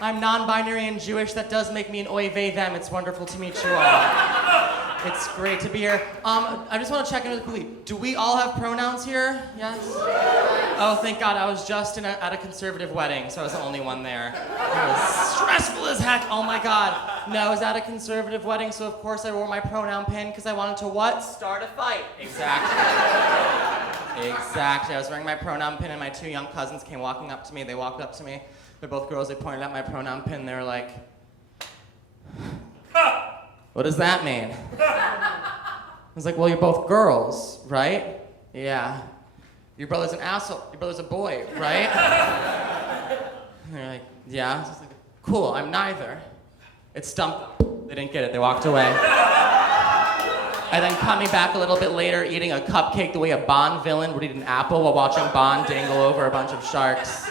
I'm non-binary and Jewish. That does make me an oy vey them. It's wonderful to meet you all. It's great to be here. I just want to check in really quickly. Do we all have pronouns here? Yes? Oh, thank God. I was just at a conservative wedding, so I was the only one there. It was stressful as heck. Oh my God. No, I was at a conservative wedding, so of course I wore my pronoun pin because I wanted to what? Start a fight. Exactly. Exactly. I was wearing my pronoun pin and my two young cousins came walking up to me. They walked up to me. They're both girls. They pointed at my pronoun pin. They were like, what does that mean? I was like, well, you're both girls, right? Yeah. Your brother's an asshole. Your brother's a boy, right? And they're like, yeah. So I was like, cool, I'm neither. It stumped them. They didn't get it. They walked away. And then coming back a little bit later, eating a cupcake the way a Bond villain would eat an apple while watching Bond dangle over a bunch of sharks.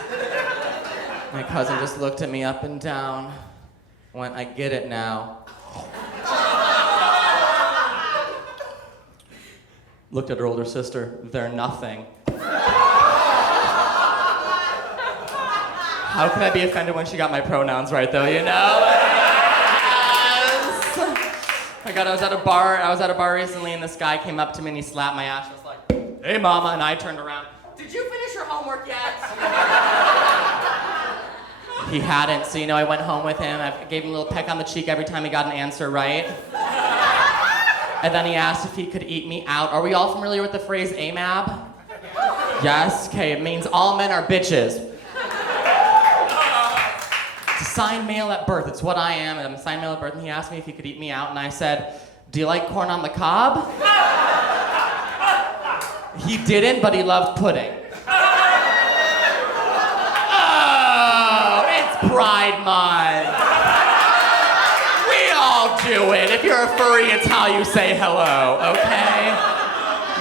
My cousin just looked at me up and down, went, I get it now. Looked at her older sister, they're nothing. How could I be offended when she got my pronouns right though, you know? Yes! My God, I was at a bar recently and this guy came up to me and he slapped my ass and was like, hey mama, and I turned around, did you finish your homework yet? He hadn't, so I went home with him. I gave him a little peck on the cheek every time he got an answer right. And then he asked if he could eat me out. Are we all familiar with the phrase AMAB? Yes? Okay, it means all men are bitches. It's assigned male at birth. It's what I am, and I'm assigned male at birth. And he asked me if he could eat me out, and I said, do you like corn on the cob? He didn't, but he loved pudding. Oh, it's Pride Month. Do it. If you're a furry, it's how you say hello, okay?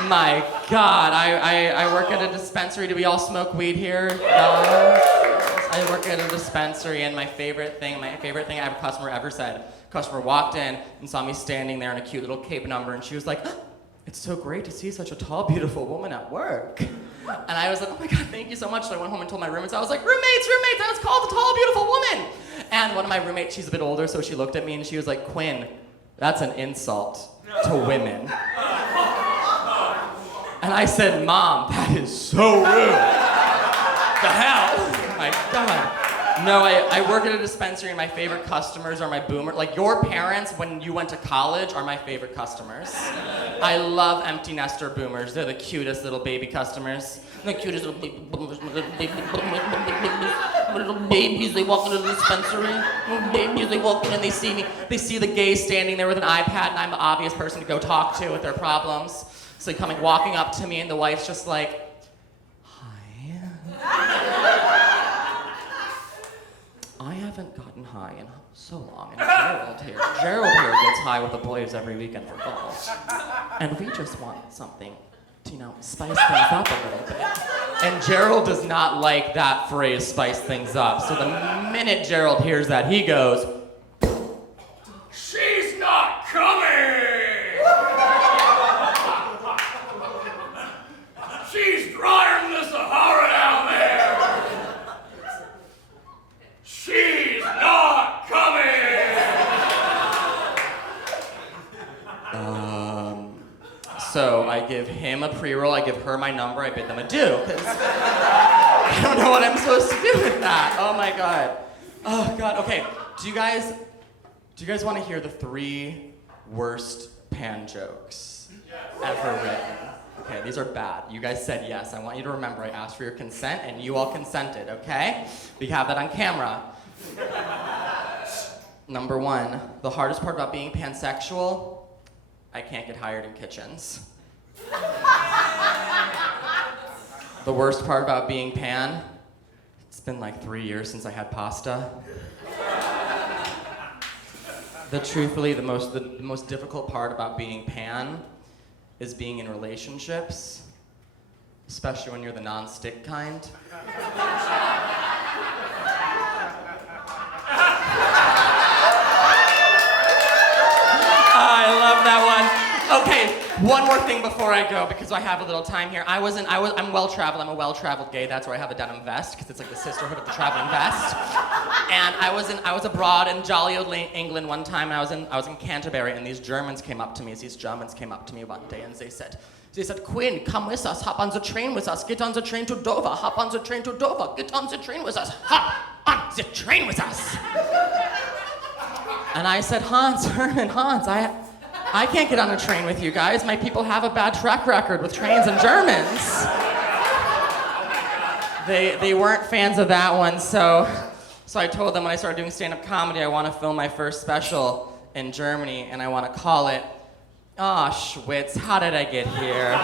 My God, I work at a dispensary. Do we all smoke weed here? I work at a dispensary, and my favorite thing I have a customer ever said. Customer walked in and saw me standing there in a cute little cape number, and she was like, it's so great to see such a tall, beautiful woman at work. And I was like, oh my God, thank you so much. So I went home and told my roommates. I was like, roommates, I was called a tall, beautiful woman. And one of my roommates, she's a bit older, so she looked at me and she was like, Quinn, that's an insult to women. And I said, Mom, that is so rude. The hell? Oh my God. No, I work at a dispensary and my favorite customers are my boomer. Like your parents, when you went to college, are my favorite customers. I love empty nester boomers. They're the cutest little baby customers. The cutest little baby boomers. Little babies, they walk into the dispensary. Little babies, they walk in and they see me. They see the gay standing there with an iPad and I'm the obvious person to go talk to with their problems. So they walking up to me and the wife's just like, hi. I haven't gotten high in so long, and Gerald here gets high with the boys every weekend for golf. And we just want something to, spice things up a little bit. And Gerald does not like that phrase, spice things up. So the minute Gerald hears that, he goes, she's not coming! She's drier than the Sahara down there! She's not coming! So I give him a pre-roll, I give her my number, I bid them adieu, because I don't know what I'm supposed to do with that. Oh my God. Oh God, okay. Do you guys want to hear the 3 worst pan jokes ever written? Okay, these are bad. You guys said yes. I want you to remember I asked for your consent and you all consented, okay? We have that on camera. Number 1, the hardest part about being pansexual, I can't get hired in kitchens. The worst part about being pan, it's been like 3 years since I had pasta. Truthfully, the most difficult part about being pan is being in relationships, especially when you're the non-stick kind. I love that one. Okay, One more thing before I go, because I have a little time here. I'm well-traveled. I'm a well-traveled gay. That's why I have a denim vest, because it's like the sisterhood of the traveling vest. And I was abroad in jolly old England one time, and I was in Canterbury, and these Germans came up to me one day, and they said, Quinn, come with us, hop on the train with us, get on the train to Dover, hop on the train to Dover, get on the train with us, hop on the train with us. And I said, Hans, I can't get on a train with you guys. My people have a bad track record with trains and Germans. They weren't fans of that one, so I told them when I started doing stand-up comedy, I want to film my first special in Germany, and I want to call it, Schwitz, how did I get here?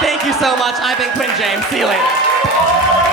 Thank you so much. I've been Quinn James. See you later.